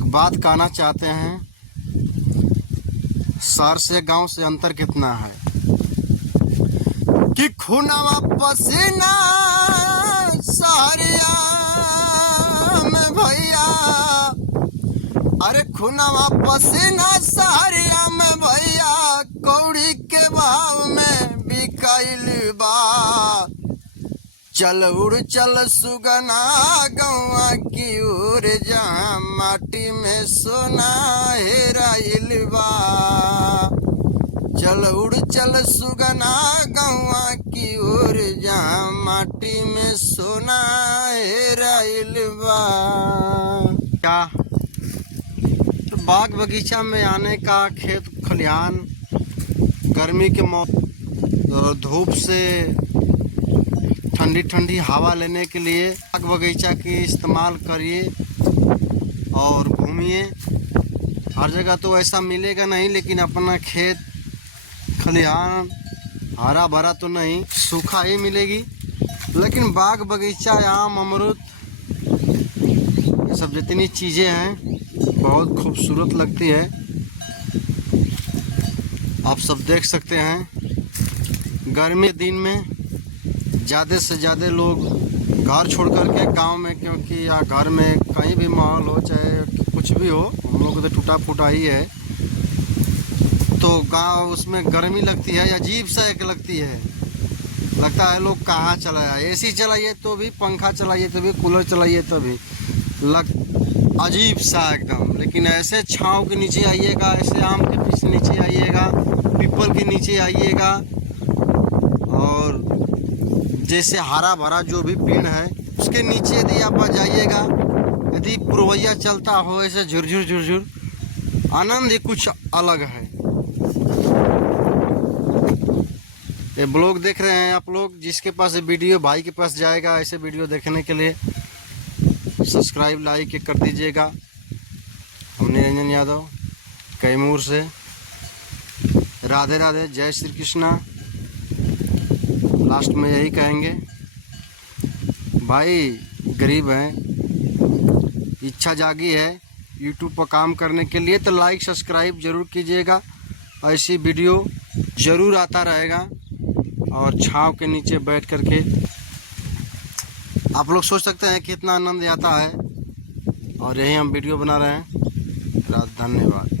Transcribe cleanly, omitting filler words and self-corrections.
एक बात कहना चाहते हैं, शहर से गांव से अंतर कितना है कि खूनवा पसीना शहरिया में भैया, अरे खूनवा पसीना शहरिया में भैया, कौड़ी के भाव में बिकाइल बा। चल उड़ चल सुगना गौआ की ओर, जहाँ माटी में सोना हेराइल बा। चल उड़ चल सुगना गौआ की ओर, जहाँ माटी में सोना हेराइल बा। क्या तो बाग बगीचा में आने का, खेत खलिहान, गर्मी के मौसम, धूप से ठंडी ठंडी हवा लेने के लिए बाग बगीचा की इस्तेमाल करिए और घूमिए। हर जगह तो ऐसा मिलेगा नहीं, लेकिन अपना खेत खलिहान हरा भरा तो नहीं, सूखा ही मिलेगी। लेकिन बाग बगीचा, आम अमरूद, ये सब जितनी चीज़ें हैं बहुत खूबसूरत लगती है। आप सब देख सकते हैं गर्मी के दिन में ज़्यादा से ज़्यादा लोग घर छोड़ कर के गाँव में, क्योंकि या घर में कहीं भी माहौल हो चाहे कुछ भी हो, हम लोग तो टूटा फूटा ही है, तो गांव उसमें गर्मी लगती है, अजीब सा एक लगती है, लगता है लोग कहाँ चला है। एसी चलाइए तो भी, पंखा चलाइए तो भी, कूलर चलाइए तो भी अजीब सा एकदम। लेकिन ऐसे छाँव के नीचे आइएगा, ऐसे आम के पीछे नीचे आइएगा, पीपल के नीचे आइएगा, और जैसे हरा भरा जो भी पेड़ है उसके नीचे यदि आप जाइएगा, यदि पुरवैया चलता हो ऐसे झुरझुर झुरझुर, आनंद ही कुछ अलग है। ये ब्लॉग देख रहे हैं आप लोग, जिसके पास वीडियो भाई के पास जाएगा, ऐसे वीडियो देखने के लिए सब्सक्राइब लाइक कर दीजिएगा। हम निरंजन यादव कैमूर से। राधे राधे, जय श्री कृष्णा। लास्ट में यही कहेंगे, भाई गरीब हैं, इच्छा जागी है यूट्यूब पर काम करने के लिए, तो लाइक सब्सक्राइब ज़रूर कीजिएगा। ऐसी वीडियो ज़रूर आता रहेगा, और छाँव के नीचे बैठ कर के आप लोग सोच सकते हैं कितना आनंद आता है, और यही हम वीडियो बना रहे हैं। धन्यवाद।